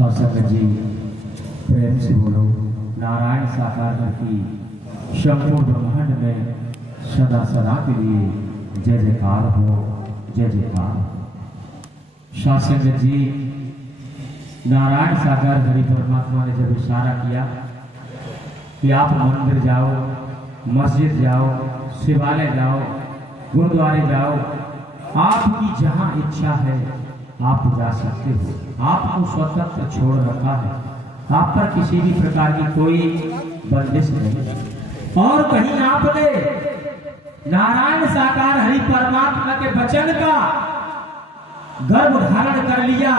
शासक जी प्रेम से बोलो। नारायण साकार की संपूर्ण ब्रह्मांड में सदा सदा के लिए जय जयकार हो, जय जयकार हो। शासक जी नारायण साकार हरि परमात्मा ने जब इशारा किया कि आप मंदिर जाओ, मस्जिद जाओ, शिवालय जाओ, गुरुद्वारे जाओ, आपकी जहां इच्छा है आप जा सकते हो। आपको स्वतंत्र छोड़ रखा है, आप पर किसी भी प्रकार की कोई बंदिश नहीं। और कहीं आपने नारायण साकार हरि परमात्मा के वचन का गर्भ धारण कर लिया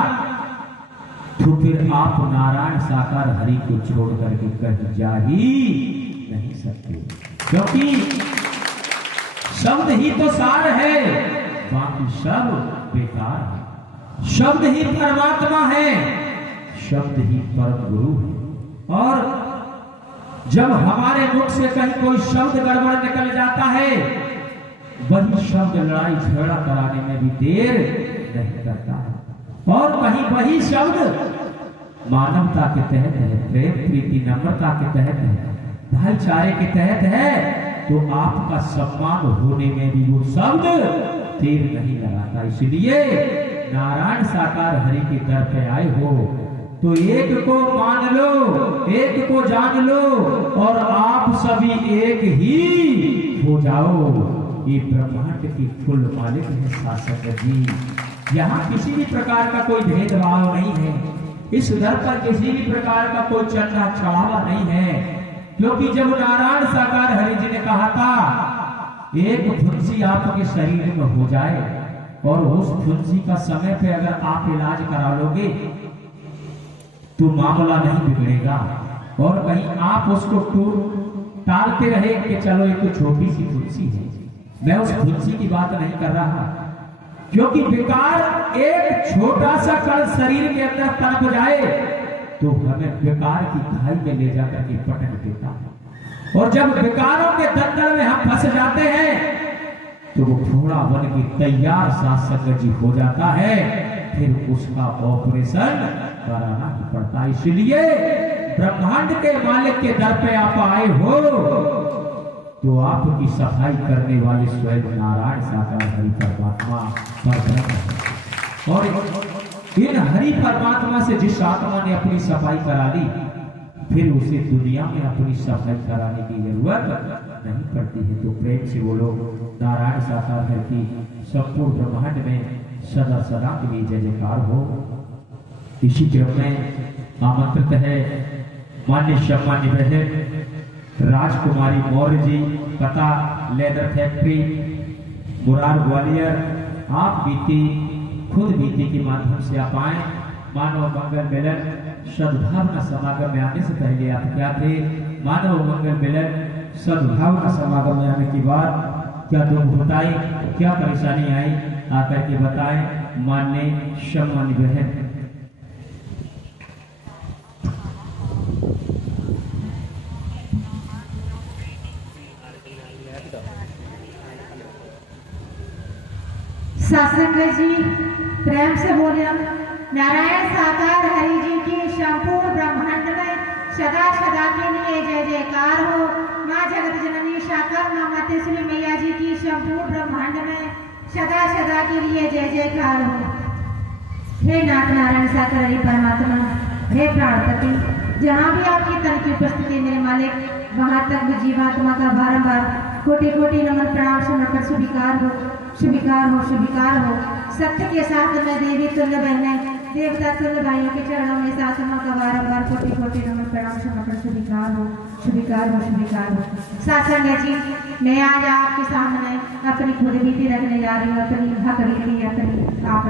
तो फिर आप नारायण साकार हरि को छोड़ करके कहीं जा ही नहीं सकते, क्योंकि शब्द ही तो सार है, बाकी सब बेकार है। शब्द ही परमात्मा है, शब्द ही परम गुरु है। और जब हमारे मुख से कहीं कोई शब्द गड़बड़ निकल जाता है, वही शब्द लड़ाई झगड़ा कराने में भी देर नहीं करता है। और कहीं वही शब्द मानवता के तहत है, प्रेम प्रीति नम्रता के तहत है, भाईचारे के तहत है, तो आपका सम्मान होने में भी वो शब्द देर नहीं लगाता। इसलिए नारायण साकार हरि के दर पे आए हो तो एक को मान लो, एक को जान लो और आप सभी एक ही हो जाओ। ये ब्रह्मांड की कुल मालिक है शासक जी। यहाँ किसी भी प्रकार का कोई भेदभाव नहीं है, इस दर पर किसी भी प्रकार का कोई चढ़ा चढ़ावा नहीं है, क्योंकि जब नारायण साकार हरि जी ने कहा था एक फुंसी आपके शरीर में हो जाए और उस फुंसी का समय पे अगर आप इलाज करा लोगे तो मामला नहीं बिगड़ेगा, और कहीं आप उसको टालते रहे कि चलो ये तो छोटी सी फुंसी है। मैं उस फुंसी की बात नहीं कर रहा, क्योंकि विकार एक छोटा सा कण शरीर के अंदर तड़प जाए तो हमें विकार की खाई में ले जाकर के पटक देता है, और जब विकारों के दंडल में हम फंस जाते हैं तो वो घोड़ा बन के तैयार शासक जी हो जाता है, फिर उसका ऑपरेशन कराना ही पड़ता है। इसलिए ब्रह्मांड के मालिक के दर पे आप आए हो तो आपकी सफाई करने वाले स्वयं नारायण साकार हरि परमात्मा परब्रह्म है। और इन हरि परमात्मा से जिस आत्मा ने अपनी सफाई करा ली, फिर उसे दुनिया में अपनी सफाई कराने की जरूरत नहीं पड़ती है। तो प्रेम से बोलो नारायण साकार हरि की संपूर्ण ब्रह्मांड में सदा सदा के लिए जय जयकार हो। इसी क्रम में आमंत्रित है मान्य सम्मान्य बहन राजकुमारी मौर्य जी, पता लेदर फैक्ट्री मुरार ग्वालियर। आप खुद बीती के माध्यम से आप आए। मानव मंगल मिलन सद्भावना समागम में आने से पहले आप क्या थे? मानव मंगल मिलन सद्भावना समागम में आने के बाद क्या दुख बताई, क्या परेशानी आई, आकर के बताएं मान्य सम्मान्य बहन। शासक जी प्रेम से बोले नारायण साकार हरि जी की संपूर्ण ब्रह्मांड में सदा सदा के लिए जय जयकार हो। माँ जगत जननी साकार माँ मातेश्वरी मैया जी की संपूर्ण ब्रह्मांड में सदा सदा के लिए जय जयकार हो। हे नाथ नारायण साकार हरि परमात्मा, हे प्राणपति, जहाँ भी आपकी तन की उपस्थिति मेरे मालिक, वहाँ तक जीवात्मा का बारंबार कोटि कोटि नमन प्रणाम समर्पण स्वीकार हो, स्वीकार हो, स्वीकार हो। सत्य के साथ में देवी तुल्य बहने देवता तुल्य भाइयों के चरणों में सासमा का बारंबार कोटि कोटि नमन प्रणाम समर्पण स्वीकार हो, स्वीकार हो, स्वीकार हो। शासक जी मैं आज आपके सामने अपनी खुद बीती रखने जा रही हूँ, अपनी भक्त बीती, अपनी आप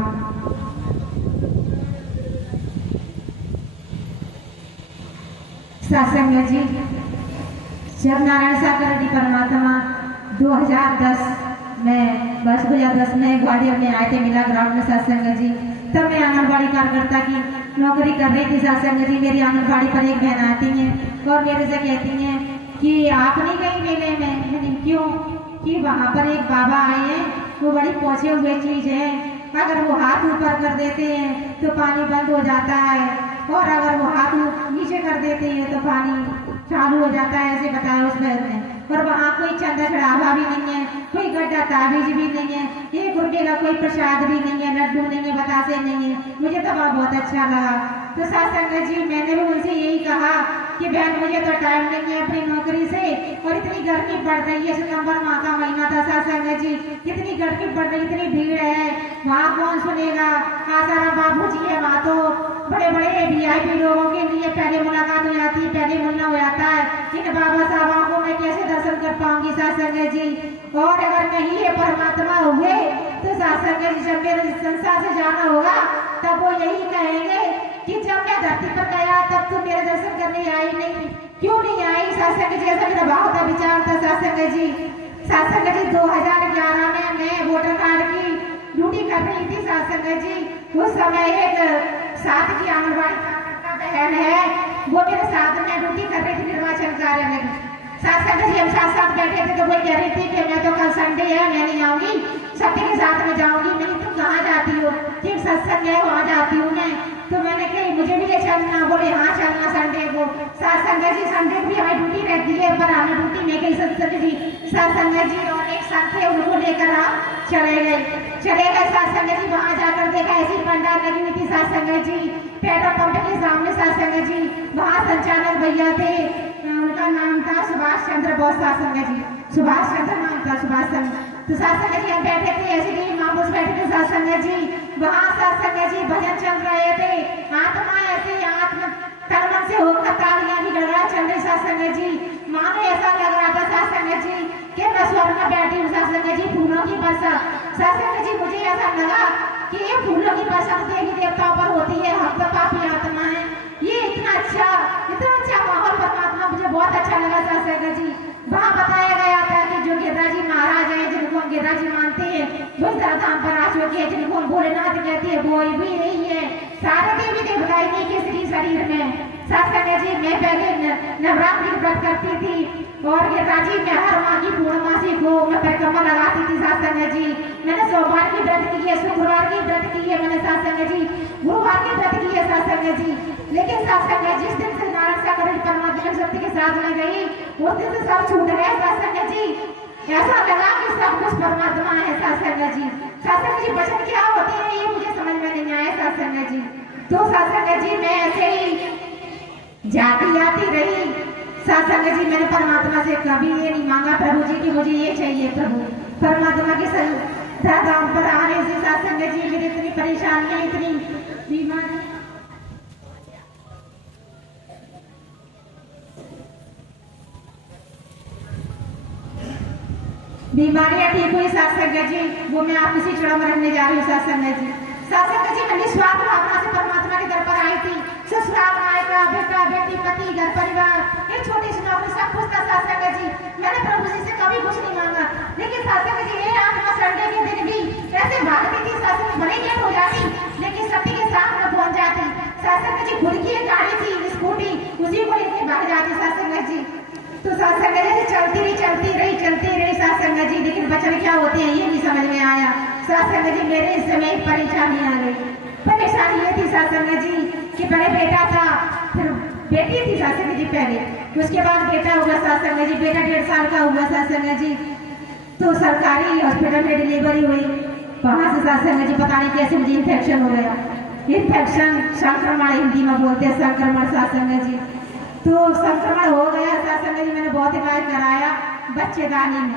शासक जी जब नारायण साकार हरि परमात्मा 2010 में 2010 में ग्वालियर में आए थे मिला ग्राउंड में सत्संग जी, तब मैं आंगनबाड़ी कार्यकर्ता की नौकरी कर रही थी। सत्संग जी मेरी आंगनबाड़ी पर एक बहन आती हैं और मेरे से कहती हैं कि आप नहीं गई मेले में? मैंने क्यों? कि वहाँ पर एक बाबा आए हैं, वो बड़ी पहुँचे हुए चीज है, अगर वो हाथ ऊपर कर देते हैं तो पानी बंद हो जाता है और अगर वो हाथ नीचे कर देते हैं तो पानी चालू हो जाता है, ऐसे बताया उस बहन ने। और वहाँ कोई चंदा चढ़ावा भी नहीं है, कोई गड्ढा ताबीज भी नहीं है, 1 रुपये का कोई प्रसाद भी नहीं है, लड्डू नहीं है, बतासे नहीं है। मुझे तो वहाँ बहुत अच्छा लगा। तो साथ संगत जी मैंने भी उनसे यही कहा कि बहन मुझे तो टाइम नहीं है अपनी नौकरी से, और इतनी गर्मी पड़ रही है, सितंबर माह का महीना था साथ संगत जी, कितनी गर्मी पड़ रही, इतनी भीड़ है, वहाँ कौन सुनेगा। आसाराम बाबू जी है, वहाँ तो बड़े बड़े VIP लोगों के लिए पहले मुलाकात हो जाती है, पहले मिलना हो जाता है। इन बाबा साहबों को मैं कैसे दर्शन कर पाऊंगी साथ संगत जी। और अगर नहीं ये परमात्मा हुए तो साथ संगत जी जब मेरे संसार से जाना होगा तब वो यही कहेंगे कि जब मैं धरती पर गया तब तुम मेरे दर्शन करने आई नहीं, क्यों नहीं आई साथ संगत जी। ऐसा मेरा भाव था, विचार था साथ संगत जी। साथ संगत जी 2011 में मैं वोटर कार्ड की ड्यूटी कर रही थी साथ संगत जी। उस समय एक साथ की आंगनबाड़ी कार्यकर्ता बहन है, वो मेरे साथ में ड्यूटी कर रही थी निर्वाचन कार्यालय में। साथ संगत जी हम साथ साथ बैठे थे तो वो कह रही थी कि मैं तो कल संडे है, मैं नहीं आऊंगी, सबके के साथ में जाऊंगी। नहीं तुम कहाँ जाती हो? ठीक सत्संग है वहाँ जाती हूँ मैं। तो मैंने कही मुझे भी ले चलना, बोले हाँ चलना संडे को। साथ संगत जी संडे भी हमें ड्यूटी रहती है, पर हमें ड्यूटी नहीं गई सत्संग जी। साथ संगत जी और एक साथ थे, उनको लेकर आप चले गए साथ संगत जी। वहाँ जाकर देखा ऐसी पंडाल लगी हुई थी साथ संगत जी, पेट्रोल पंप के सामने साथ संगत जी। वहाँ संचालक भैया थे, उनका नाम था सुभाष चंद्र बोस साथ संगत जी, सुभाष चंद्र नाम था, सुभाष चंद्र। तो साथ संगत जी हम बैठे थे, ऐसे ही मामूस बैठे थे साथ संगत जी। वहाँ साथ संगत जी भजन चल रहे थे, आत्मा ऐसे आत्मा कर्म से होकर तालियां भी गड़गड़ा चल रही साथ संगत जी। मानो ऐसा लग रहा था साथ संगत जी कि मैं स्वर्ग में बैठी हूँ साथ संगत जी। फूलों की वर्षा साथ संगत जी, मुझे ऐसा लगा कि ये फूलों की वर्षा देवी देवताओं पर होती है, हम तो पापी आत्मा है। ये इतना अच्छा माहौल परमात्मा, मुझे बहुत अच्छा लगा साथ संगत जी। वहाँ बताया गया था कि जो गिरिराजी महाराज है, जिनको हम गिरिराजी मानते हैं, वो धाम पर आ चुके हैं, जिनको हम भोलेनाथ कहते हैं, वो भी यही है। सारे देवी देवता इन्हीं के श्री शरीर में साथ संगत जी। मैं पहले नवरात्रि व्रत करती थी और गिरिराजी में हर माह की पूर्णमासी को मैं परिक्रमा लगाती थी साथ संगत जी। मैंने सोमवार की व्रत की है, शुक्रवार की व्रत की है मैंने साथ संगत जी, गुरुवार की व्रत की है साथ संगत जी। लेकिन साथ संगत जिस दिन से नारायण सागर परमात्मा शक्ति के साथ में गई, उस दिन से सब छूट गया साथ संगत जी। ऐसा लगा कि सब कुछ परमात्मा है साथ संगत जी। साथ संगत जी वचन क्या होते हैं ये मुझे समझ में नहीं आया साथ संगत जी। तो साथ संगत जी मैं ऐसे ही जाती आती रही साथ संगत जी। मैंने परमात्मा से कभी ये नहीं मांगा प्रभु जी कि मुझे ये चाहिए प्रभु। परमात्मा के धाम पर आने से साथ संगत जी मेरी इतनी परेशानियां, इतनी बीमारियां ठीक हुई साथ संगत जी। वो मैं आप इसी चढ़ा में रखने जा रही हूँ साथ संगत जी। साथ संगत जी मैं निस्वार्थ भावना से परमात्मा के दर पर आई थी। ससुराल मायका बेटा बेटी पति घर परिवार एक छोटी सी नौकरी सब कुछ था साथ संगत जी। मैंने प्रभु जी से कभी कुछ नहीं मांगा, लेकिन साथ संगत जी ये आत्मा संडे के दिन भी ऐसे भागती थी साथ संगत, भले लेट हो जाती लेकिन सभी के साथ में पहुंच जाती साथ संगत जी। खुद की एक गाड़ी थी स्कूटी, उसी को लेकर भाग जाती साथ संगत जी। तो साथ संगत जी चलती रही साथ संगत जी। लेकिन बच्चे क्या होते हैं ये नहीं समझ में आया साथ संगत जी। मेरे इस समय एक परेशानी आ गई। परेशानी ये थी साथ संगत जी कि पहले बेटा था, फिर बेटी थी साथ संगत जी पहले, उसके बाद बेटा हुआ साथ संगत जी। बेटा 1.5 साल का हुआ साथ संगत जी। तो सरकारी हॉस्पिटल में डिलीवरी हुई, वहां से साथ संगत जी पता नहीं कैसे मुझे इन्फेक्शन हो गया। इन्फेक्शन संक्रमण हिंदी में बोलते हैं, संक्रमण साथ संगत जी। तो संक्रमण हो गया साथ संगत जी। मैंने बहुत इलाज कराया बच्चेदानी में,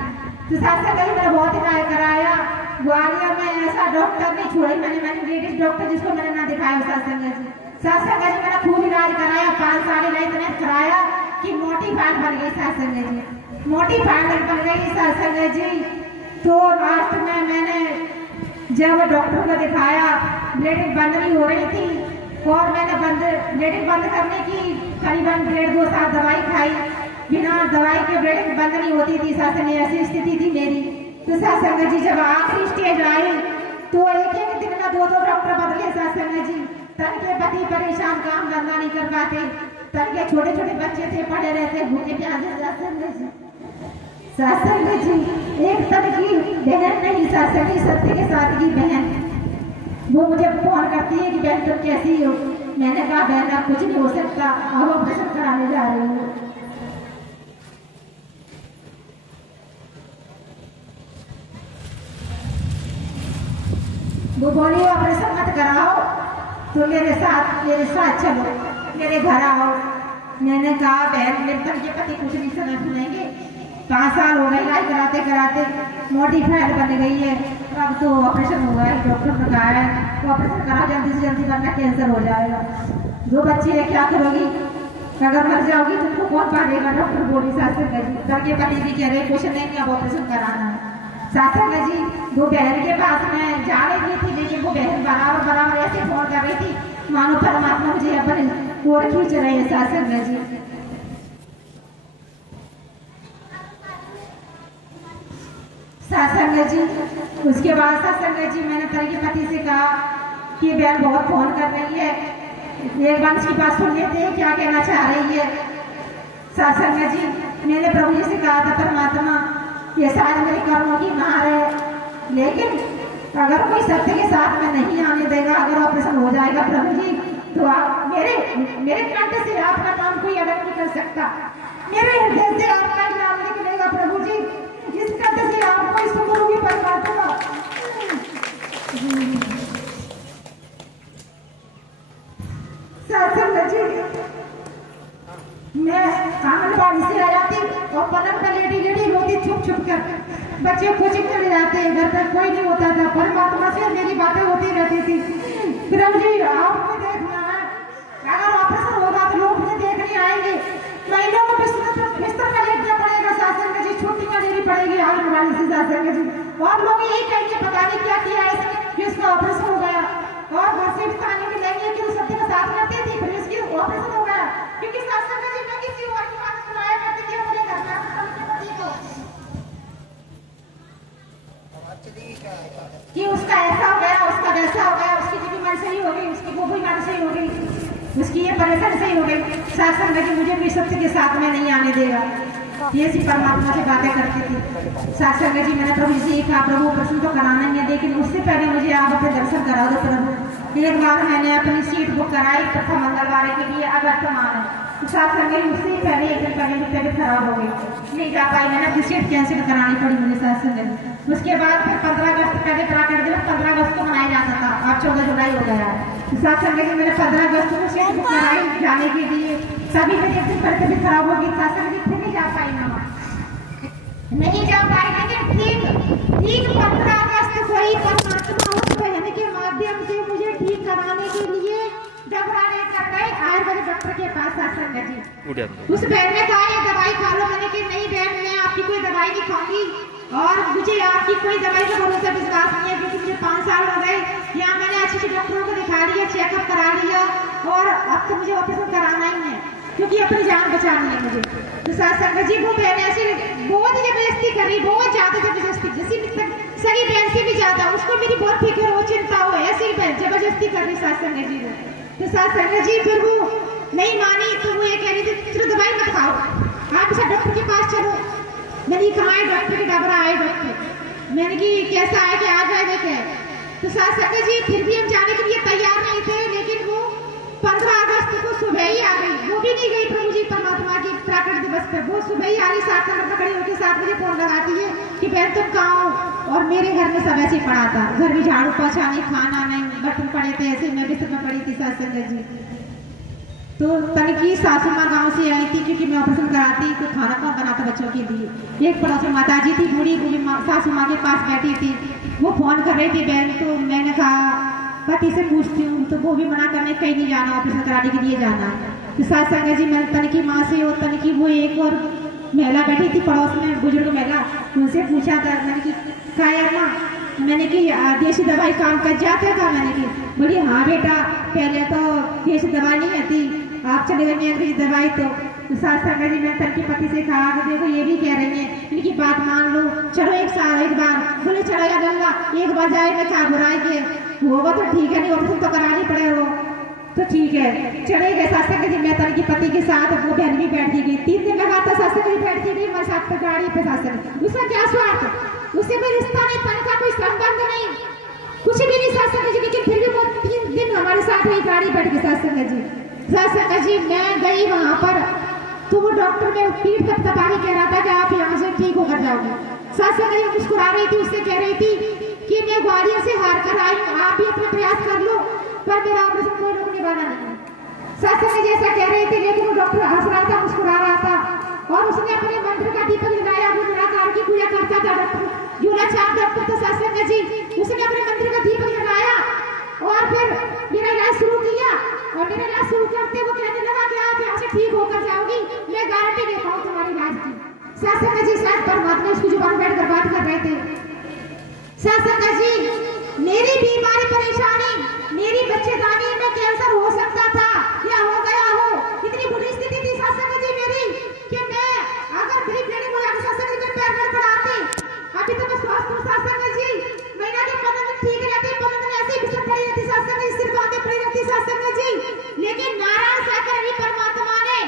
तो साथ संगत जी मैंने बहुत इलाज कराया। ग्वालियर में ऐसा डॉक्टर नहीं छोड़े मैंने लेडीज डॉक्टर जिसको मैंने ना दिखाया साथ संगत जी। साथ संगत जी मैंने खूब इलाज कराया, 5 साल इलाज इतना कराया कि मोटी फाइल बन गई साथ संगत जी। मोटी फाइल बन गई साथ संगत जी। तो लास्ट में मैंने जब डॉक्टर को दिखाया, ब्लीडिंग बंद नहीं हो रही थी और मैंने ब्लीडिंग बंद करने की करीबन 1.5-2 साल दवाई खाई, बिना दवाई के ब्लीडिंग बंद नहीं होती थी साथ संगत। ऐसी स्थिति थी मेरी। तो साथ संगत जी जब आखिरी स्टेज आई तो एक दिन में 2 डॉक्टर बदले साथ संगत जी। तन के पति परेशान, काम धंधा नहीं कर पाते, तन के छोटे छोटे बच्चे थे पड़े रहते भूखे प्यासे साथ संगत जी। साथ संगत जी एक तन की बहन नहीं साथ संगत, सत्य के साथ की बहन, वो मुझे फोन करती है कि बहन तुम कैसी हो। मैंने कहा बहन अब कुछ नहीं हो सकता, अब ऑपरेशन कराने जा रही हूँ। वो बोली ऑपरेशन मत कराओ, तो मेरे साथ चलो, मेरे घर आओ। मैंने कहा बहन मेरे तक के पति कुछ नहीं सुनेंगे, 5 साल हो गए इलाज कराते कराते मोटी फैट बन गई है, अब तो ऑपरेशन होगा। डॉक्टर ने कहा है ऑपरेशन करा जल्दी से जल्दी वरना कैंसर हो जाएगा। 2 बच्चे है, क्या करोगी, अगर मर जाओगी तुमको कौन पालेगा। डॉक्टर बोली सासंग जी, घर के पति भी कह रहे कुछ नहीं अब ऑपरेशन कराना है। सासंग जी वो बहन के पास में जा रही थी, लेकिन वो बहन बराबर ऐसे फोन कर रही थी मानो परमात्मा मुझे अपने ओर खींच रहे हैं। सासंग जी उसके बाद सासंग जी मैंने परी के पति से कहा कि बहन बहुत फोन कर रही है, एक बार इसकी बात सुन लेते हैं क्या कहना चाह रही है। सासंग जी मैंने प्रभु जी से कहा था परमात्मा ये शायद मेरे कर्मों की मार है, लेकिन अगर कोई सत्य के साथ में नहीं आने देगा, अगर ऑपरेशन हो जाएगा प्रभु जी तो आप मेरे कंठ से आपका नाम कोई अलग नहीं कर सकता, मेरे हृदय से आपका नाम निकलेगा प्रभु जी, जिस कंठ से आपको सुनूंगी परमात्मा। सासंग जी मैं आंगनबाड़ी से आ जाती और पलंग पर लेटी रोती छुप कर, बच्चे कोचिंग चले जाते, घर पर कोई नहीं होता था, परमात्मा से मेरी बातें होती रहती थी। प्रभु जी आपको देखना है, अगर ऑपरेशन होगा तो लोग मुझे देखने आएंगे, महीनों को बिस्तर का लेटना पड़ेगा। सासंग जी छुट्टियां लेनी पड़ेगी आंगनबाड़ी से। सासंग जी और लोग यही कहेंगे पता नहीं क्या किया इसने कि उसका ऑपरेशन हो गया, और घर से भी ताने मिलेंगे कि उस सत्य का साथ करती थी फिर इसकी ऑपरेशन हो गया, क्योंकि सासंग जी मैं किसी और की बात सुनाया करती थी अपने घर में अपने पति को कि उसका ऐसा हो गया, उसका वैसा हो गया, उसकी ये बीमारी सही हो गई, उसकी वो बीमारी सही हो गई, उसकी ये परेशानी सही हो गई। सासंग जी मुझे भी सत्य के साथ में नहीं आने देगा, ये सी परमात्मा से बातें करती थी। सासंग जी मैंने प्रभु जी से कहा प्रभु ऑपरेशन तो कराना ही है, लेकिन उससे पहले मुझे आप अपने दर्शन करा दो प्रभु। एक बार मैंने अपनी सीट बुक कराई प्रथम मंगलवार के लिए अगस्त माह में, सासंग जी उससे पहले एक दिन पहले तबीयत खराब हो गई, नहीं जा पाई, मैंने अपनी सीट कैंसिल करानी पड़ी मुझे सासंग जी। उसके बाद फिर 15 अगस्त पहले करा कर दिया, 15 अगस्त को मनाया जाता था, अब 14 जुलाई हो गया है। सासंग जी मैंने 15 अगस्त को सीट बुक कराई जाने के लिए, तभी मेरी एक दिन पहले तबीयत खराब होगी, सासंग जी फिर नहीं जा पाई ना, नहीं जा पाई। लेकिन ठीक 15 अगस्त को ही परमात्मा उस बहन के माध्यम से मुझे ठीक कराने के लिए डबरा लेकर गए आयुर्वेदिक डॉक्टर के पास। सासंग जी उस बहन ने कहा ये दवाई खा लो, मैंने कहा नहीं बहन मैं आपकी कोई दवाई नहीं खाऊंगी, और मुझे आपकी कोई दवाई का भरोसा विश्वास नहीं है, क्योंकि मुझे 5 साल हो गए यहाँ मैंने अच्छे डॉक्टरों को दिखा लिया, चेकअप करा लिया, और अब तो मुझे ऑपरेशन कराना ही है क्योंकि अपनी जान बचानी है मुझे। तो सासंग जी वो बहन ऐसे बहुत जबरदस्ती कर रही, बहुत ज्यादा जबरदस्ती, जैसी सगी बहन से भी ज्यादा, उसको मेरी बहुत फिक्र हो चिंता हो, ऐसी जबरदस्ती कर रही सासंग जी वो। तो सासंग जी फिर वो नहीं मानी, तो वो ये कह रही थी चलो दवाई मत खाओ, आप इस डॉक्टर के पास चलो। मैंने कहा है डॉक्टर के डबरा आए डॉक्टर, मैंने कि कैसा है कि आ जाए देखे। तो सासंग जी फिर भी हम जाने के लिए तैयार नहीं थे, लेकिन वो 15 अगस्त को सुबह ही आ गई, वो भी नहीं गई प्रभु जी परमात्मा की प्राकट दिवस पर, वो सुबह ही आ गई, 7 नंबर पर खड़ी होकर 7 बजे फोन लगाती है कि बहन तुम कहाँ हो, और मेरे घर में सब ऐसे पड़ा था, घर में झाड़ू पोछा नहीं, खाना नहीं, बर्तन पड़े थे ऐसे, मैं बिस्तर में पड़ी थी। सासंग जी तो तनिकी सासू माँ गाँव से आई थी, क्योंकि मैं ऑपरेशन कराती तो खाना कौन बनाता बच्चों के लिए। एक पड़ोस में माता जी थी, बूढ़ी सासू माँ के पास बैठी थी, वो फोन कर रही थी बहन, तो मैंने कहा पति से पूछती हूँ, तो वो भी मना करने कहीं नहीं जाना, ऑपरेशन कराने के लिए जाना। तो सासंग जी मैंने तनिकी माँ से और तनिकी वो एक और महिला बैठी थी पड़ोस में, बुजुर्ग महिला, उनसे पूछा था, मैंने कि क्या माँ, मैंने कि देसी दवाई काम कर जाते था, मैंने कि बोली हाँ बेटा पहले तो देसी दवाई नहीं आती, आप चले गए अंग्रेजी दवाई। तो सासंग जी मैंने तनिकी पति से कहा कि देखो ये भी कह रही है, इनकी बात मान लो, चलो एक बार, बोले चलो या गंगा एक बार जाएगा क्या बुराई के, होगा तो ठीक है, नहीं ऑपरेशन तो करानी पड़ेगा, तो ठीक है चले गए। सासंग जी मैं तनिकी पति के साथ वो बहन भी बैठ गई, 3 दिन लगातार सासंग जी बैठती गई हमारे साथ पे गाड़ी पे। सासंग उसका क्या स्वार्थ, उससे कोई रिश्ता नहीं, तन का कोई संबंध नहीं, कुछ भी नहीं सासंग जी, लेकिन फिर भी वो 3 दिन हमारे साथ बात रही गाड़ी बैठ के सत्संग जी, सत्संग जी मैं गई वहां पर, तो वो डॉक्टर ने पीठ थपथपा के कह रहा था कि आप यहाँ से ठीक होकर जाओगे। सत्संग जी मुस्कुरा रही थी, उससे कह रही थी कि मैं ग्वालियर से हार कर आई हूँ, आप भी अपना प्रयास कर लो, पर मेरा ऑपरेशन कोई रोकने वाला नहीं है। सत्संग जी ऐसा कह रहे थे, लेकिन वो डॉक्टर हंस रहा था, मुस्कुरा रहा था, और उसने अपने मंत्र का दीपक जलाया। वो निराकार की पूजा करता था डॉक्टर, झूला छाप डॉक्टर था सत्संग जी। उसने अपने मंत्र का दीपक जलाया और फिर मेरा इलाज शुरू किया, और मेरा इलाज शुरू करते वो कहने लगा कि आप यहाँ से ठीक होकर जाओगी, मैं गारंटी देता हूँ तुम्हारे इलाज की। सत्संग जी शायद परमात्मा उसकी जुबान बैठकर बात कर रहे थे। सत्संग जी मेरी बीमारी परेशानी, मेरी बच्चेदानी में कैंसर हो सकता था या हो गया हो, इतनी बुरी स्थिति थी सत्संग जी मेरी कि मैं अगर ब्रेक लेने को जाकर सत्संग जी में पैर न पड़ाती। अभी तो मैं स्वस्थ हूँ सत्संग जी, महीना के 15 दिन ठीक रहती, 15 दिन ऐसे ही बिस्तर पड़ी रहती सत्संग जी, सिर बांधे पड़ी रहती सत्संग जी। लेकिन नारायण सागर हरि परमात्मा ने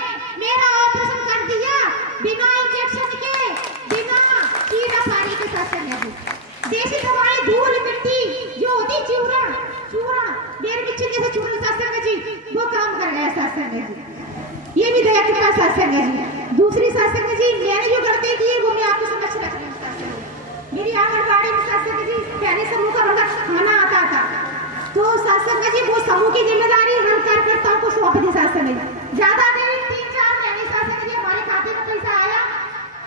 मेरा ऑपरेशन कर दिया बिना इंजेक्शन के, बिना कीड़ा फाड़ी के सत्संग जी। देसी दवाई धूल मिट्टी जो होती चूर्ण चूर्ण बेर मिर्ची जैसे चूर्ण सत्संग जी, वो काम कर गया सत्संग जी। ये भी दया के पास सत्संग जी। दूसरी सत्संग जी मैंने जो गलती की वो मैं आपको समझ रख रही हूँ सत्संग जी। मेरी आंगनबाड़ी में सत्संग जी पहले समूह का रोजा खाना आता था, तो सत्संग जी वो समूह की जिम्मेदारी हम कार्यकर्ताओं को सौंप दी सत्संग जी। ज्यादा नहीं 3-4 महीने सत्संग जी हमारे खाते में पैसा आया,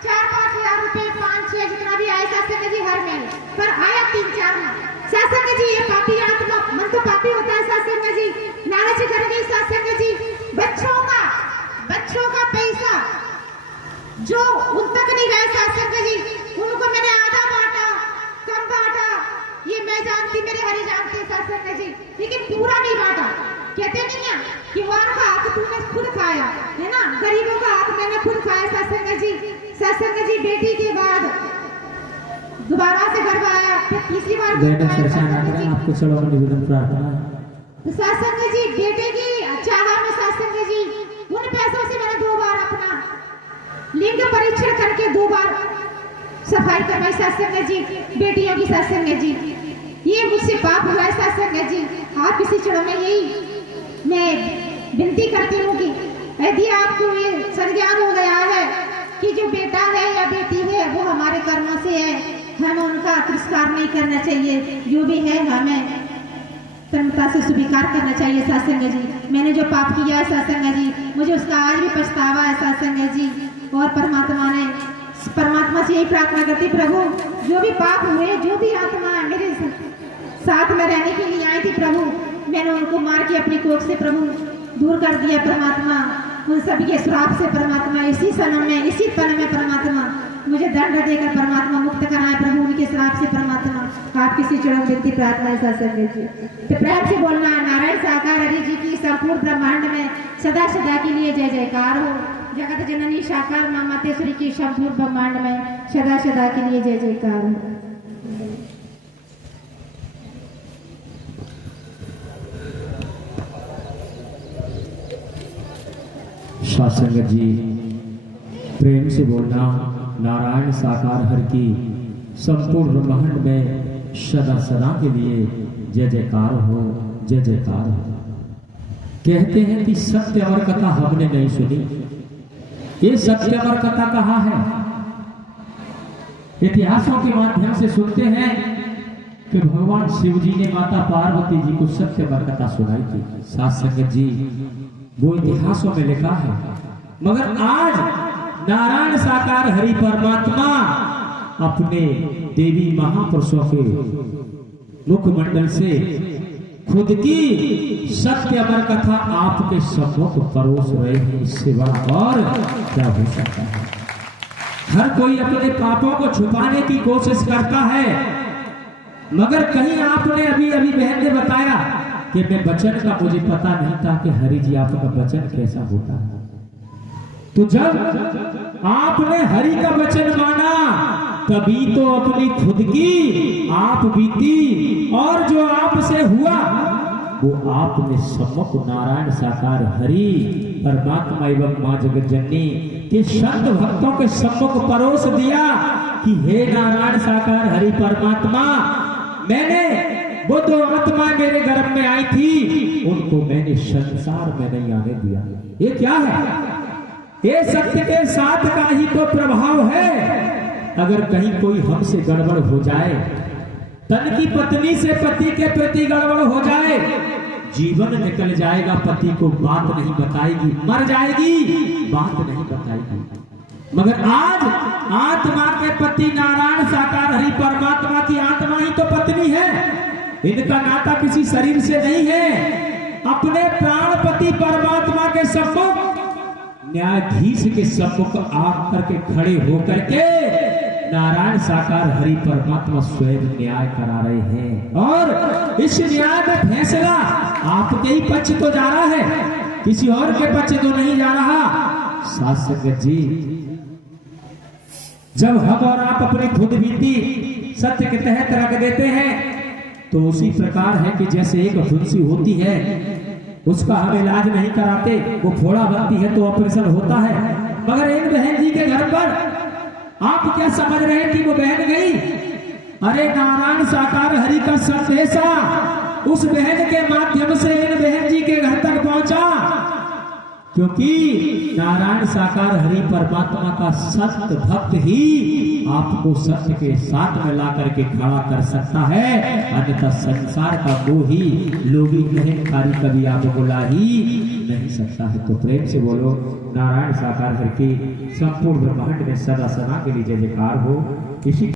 4-5 हजार रुपए 5-6 जितना भी आया सत्संग जी हर महीने, पर आया 3-4 सत्संग जी। ये पापी आत्मा मन तो पापी होता है सत्संग जी, लालच कर गई सत्संग जी। बच्चों का पैसा जो उन तक नहीं गया सत्संग जी, उनको मैंने आधा बांटा, कम बांटा, ये मैं जानती, मेरे हरी जानती सत्संग जी, लेकिन पूरा नहीं बांटा। कहते नहीं है कि वार का हाथ तूने खुद खाया है ना, गरीबों का हाथ मैंने खुद खाया सत्संग जी। सत्संग जी बेटी के बाद दोबारा से गर्भ आया, फिर तीसरी बार आपको चलो निवेदन प्रार्थना। सत्संग जी बेटे की चाहा में सत्संग जी उन पैसों से मैंने 2 बार अपना लिंग परीक्षण करके 2 बार सफाई करवाई सत्संग जी बेटियों की सत्संग जी। ये मुझसे पाप हुआ है सत्संग जी। आप इसी चरणों में यही मैं विनती करती हूँ कि यदि आपको ये संज्ञान हो गया है कि जो बेटा है या बेटी है वो हमारे कर्मों से है, हमें उनका तिरस्कार नहीं करना चाहिए, जो भी है हमें प्रमुखता से स्वीकार करना चाहिए सत्संग जी। मैंने जो पाप किया है सत्संग जी, मुझे उसका आज भी पछतावा है सत्संग जी। और परमात्मा से यही प्रार्थना करती, प्रभु जो भी पाप हुए, जो भी आत्मा मेरे साथ में रहने के लिए आई थी प्रभु, मैंने उनको मार के अपनी कोख से प्रभु दूर कर दिया परमात्मा। उन सभी के श्राप से परमात्मा इसी समय में, इसी पल में परमात्मा मुझे दंड देकर परमात्मा मुक्त कराए प्रभु, उनके श्राप से परमात्मा। आप किसी चरण विनती प्रार्थना सत्संग जी। तो प्रेम से बोलना, नारायण साकार हरि जी की संपूर्ण ब्रह्मांड में सदा सदा के लिए जय जयकार हो। जगत जननी साकार मां मातेश्वरी की संपूर्ण ब्रह्मांड में सदा सदा के लिए जय जयकार हो। सत्संग जी प्रेम से बोलना, नारायण साकार हर की संपूर्ण ब्रह्मांड में सदा सदा के लिए जय जयकार हो, जय जयकार हो। कहते हैं कि सत्य अमर कथा हमने नहीं सुनी, ये सत्य अमर कथा कहाँ है? इतिहासों के माध्यम से सुनते हैं कि भगवान शिव जी ने माता पार्वती जी को सत्य अमर कथा सुनाई थी। सत्संग जी वो इतिहासों में लिखा है, मगर आज नारायण साकार हरि परमात्मा अपने देवी महापुरुषों के मुखमंडल से खुद की सत्य अमर कथा आपके सम्मुख परोस रहे हैं। इससे बड़ा और क्या हो सकता है? हर कोई अपने पापों को छुपाने की कोशिश करता है, मगर कहीं आपने अभी अभी बहन ने बताया कि मैं वचन का मुझे पता नहीं था कि हरि जी आपका वचन कैसा होता है। तो जब आपने हरि का वचन माना तभी तो अपनी खुद की आप बीती, और जो आपसे हुआ वो आपने सम्मुख नारायण साकार हरि परमात्मा एवं मां जगत जननी के संत भक्तों के सम्मुख परोस दिया कि हे नारायण साकार हरि परमात्मा, मैंने वो 2 आत्मा मेरे गर्भ में आई थी उनको संसार में नहीं आने दिया। ये क्या है? ये सत्य के साथ का ही तो प्रभाव है। अगर कहीं कोई हमसे गड़बड़ हो जाए, तन की पत्नी से पति के प्रति गड़बड़ हो जाए, जीवन निकल जाएगा, पति को बात नहीं बताएगी, मर जाएगी, बात नहीं बताएगी। मगर आज आत्मा के पति नारायण साकार हरि परमात्मा की आत्मा ही तो पत्नी है। इनका नाता किसी शरीर से नहीं है। अपने प्राणपति परमात्मा के सम्मुख, न्यायाधीश के सम्मुख आकर के खड़े होकर के नारायण साकार हरि परमात्मा स्वयं न्याय करा रहे हैं। और इस न्याय में फैसला आपके ही पक्ष तो जा रहा है, किसी और के पक्ष तो नहीं जा रहा। साथ संगत जी, जब हम और आप अपनी खुद बीती सत्य के तहत रख देते हैं, तो उसी प्रकार है कि जैसे एक फुंसी होती है, उसका हम इलाज नहीं कराते, वो फोड़ा बनती है तो ऑपरेशन होता है। मगर एक बहन जी के घर पर आप क्या समझ रहे हैं कि वो बहन गई? अरे नारायण साकार हरि का संदेशा उस बहन के माध्यम से इन बहन जी के घर तक पहुंचा, क्योंकि नारायण साकार हरि परमात्मा का सत्य भक्त ही आपको सत्य के साथ में ला करके खड़ा कर सकता है। अन्यथा संसार का कोई लोभी अहंकारी कभी आपको ला ही नहीं सकता है। तो प्रेम से बोलो नारायण साकार हरि की संपूर्ण ब्रह्मांड में सदा सदा के लिए जय जयकार हो। इसी